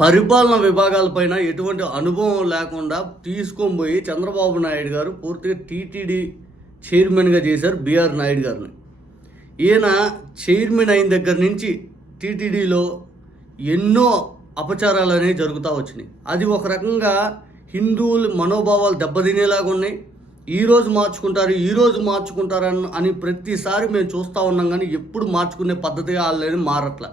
పరిపాలన విభాగాలపైన ఎటువంటి అనుభవం లేకుండా తీసుకొని పోయి చంద్రబాబు నాయుడు గారు పూర్తిగా టీటీడీ చైర్మన్గా చేశారు బీఆర్ నాయుడు గారిని. ఈయన చైర్మన్ అయిన దగ్గర నుంచి టీటీడీలో ఎన్నో అపచారాలు అనేవి జరుగుతూ వచ్చినాయి. అది ఒక రకంగా హిందువుల మనోభావాలు దెబ్బతినేలాగా ఉన్నాయి. ఈ రోజు మార్చుకుంటారు ఈరోజు మార్చుకుంటారు అని ప్రతిసారి మేము చూస్తూ ఉన్నాం కానీ ఎప్పుడు మార్చుకునే పద్ధతి వాళ్ళని మారట్ల.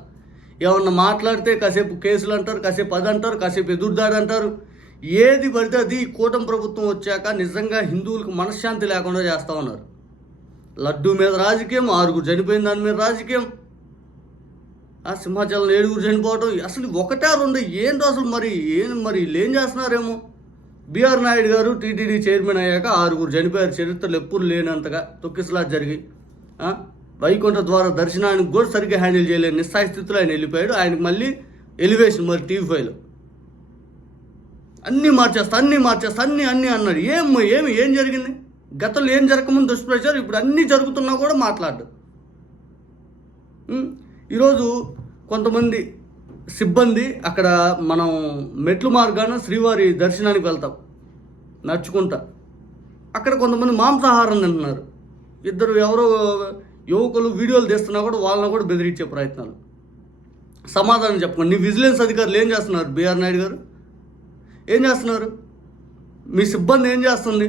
ఏమన్నా మాట్లాడితే కాసేపు కేసులు అంటారు కాసేపు అది అంటారు కాసేపు ఎదురుదాడి అంటారు. ఏది పడితే అది కూటమి ప్రభుత్వం వచ్చాక నిజంగా హిందువులకు మనశ్శాంతి లేకుండా చేస్తూ ఉన్నారు. లడ్డు మీద రాజకీయం ఆరుగురు చనిపోయిన దాని మీద రాజకీయం. ఆ సింహాచలం ఏడుగురు చనిపోవటం అసలు ఒకటే రెండు ఏంటో అసలు మరి ఏం మరి ఏం చేస్తున్నారేమో. బీఆర్ నాయుడు గారు టీటీడీ చైర్మన్ అయ్యాక ఆరుగురు చనిపోయారు చరిత్రలు ఎప్పుడు లేనంతగా తొక్కిసలా జరిగి వైకుంఠ ద్వారా దర్శనానికి కూడా సరిగ్గా హ్యాండిల్ చేయలేని నిస్సాయ స్థితిలో ఆయన వెళ్ళిపోయాడు. ఆయనకు మళ్ళీ ఎలివేషన్ మరి టీవీ ఫైవ్ అన్నీ మార్చేస్తా అన్నీ మార్చేస్తా అన్నీ అన్నీ అన్నాడు. ఏం ఏమి ఏం జరిగింది? గతంలో ఏం జరగకముందు దుష్ప్రచారం ఇప్పుడు అన్నీ జరుగుతున్నా కూడా మాట్లాడు ఈరోజు కొంతమంది సిబ్బంది అక్కడ మనం మెట్లు మార్గాన శ్రీవారి దర్శనానికి వెళ్తాం. నడుచుకుంటా. అక్కడ కొంతమంది మాంసాహారం తింటున్నారు. ఇద్దరు ఎవరో యువకులు వీడియోలు తీస్తున్నా కూడా వాళ్ళని కూడా బెదిరించే ప్రయత్నాలు. సమాధానం చెప్పండి నీ విజిలెన్స్ అధికారులు ఏం చేస్తున్నారు? బీఆర్ నాయుడు గారు? ఏం చేస్తున్నారు? మీ సిబ్బంది ఏం చేస్తుంది?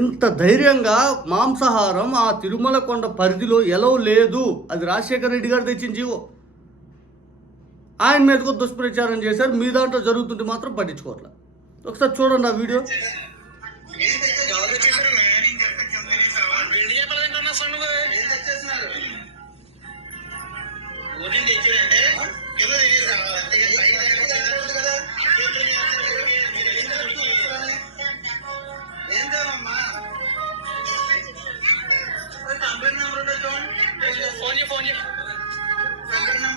ఇంత ధైర్యంగా మాంసాహారం ఆ తిరుమల కొండ పరిధిలో ఎలా లేదు. అది రాజశేఖర రెడ్డి గారు తెచ్చిన జీవో. ఆయన మీదకు దుష్ప్రచారం చేశారు. మీ దాంట్లో జరుగుతుంటే మాత్రం పట్టించుకోవట్లే. ఒకసారి చూడండి ఆ వీడియో. చూడండి. ఫోన్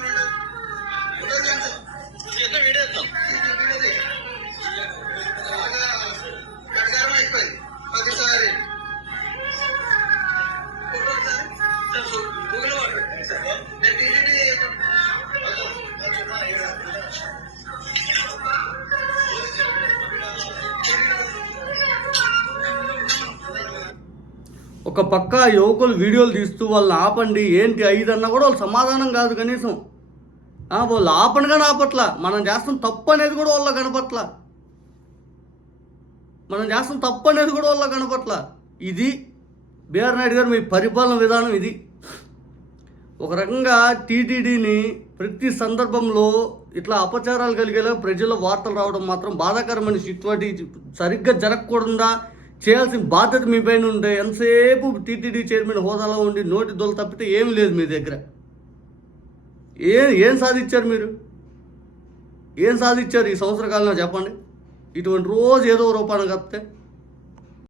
ఒక పక్క యువకులు వీడియోలు తీస్తూ వాళ్ళని ఆపండి ఏంటి ఐదన్నా కూడా వాళ్ళు సమాధానం కాదు కనీసం. వాళ్ళు ఆపండి కానీ ఆపట్ల. మనం చేస్తాం తప్పు అనేది కూడా వాళ్ళ కనపట్ల. మనం చేస్తాం తప్పు అనేది కూడా వాళ్ళ కనపట్ల. ఇది బీఆర్ నాయుడు గారు మీ పరిపాలన విధానం ఇది. ఒక రకంగా టీటీడీని ప్రతి సందర్భంలో ఇట్లా అపచారాలు కలిగేలా ప్రజల వార్తలు రావడం మాత్రం బాధాకరమైన సిట్వాటి సరిగ్గా జరగకూడదా? చేయాల్సిన బాధ్యత మీ పైన ఉంటే ఎంతసేపు టీటీడీ చైర్మన్ హోదాలో ఉండి నోటి దొల తప్పితే ఏం లేదు మీ దగ్గర. ఏ ఏం సాధించారు మీరు? ఏం సాధించారు ఈ సంవత్సర కాలంలో చెప్పండి. ఇటువంటి రోజు ఏదో రూపాయలు కప్పితే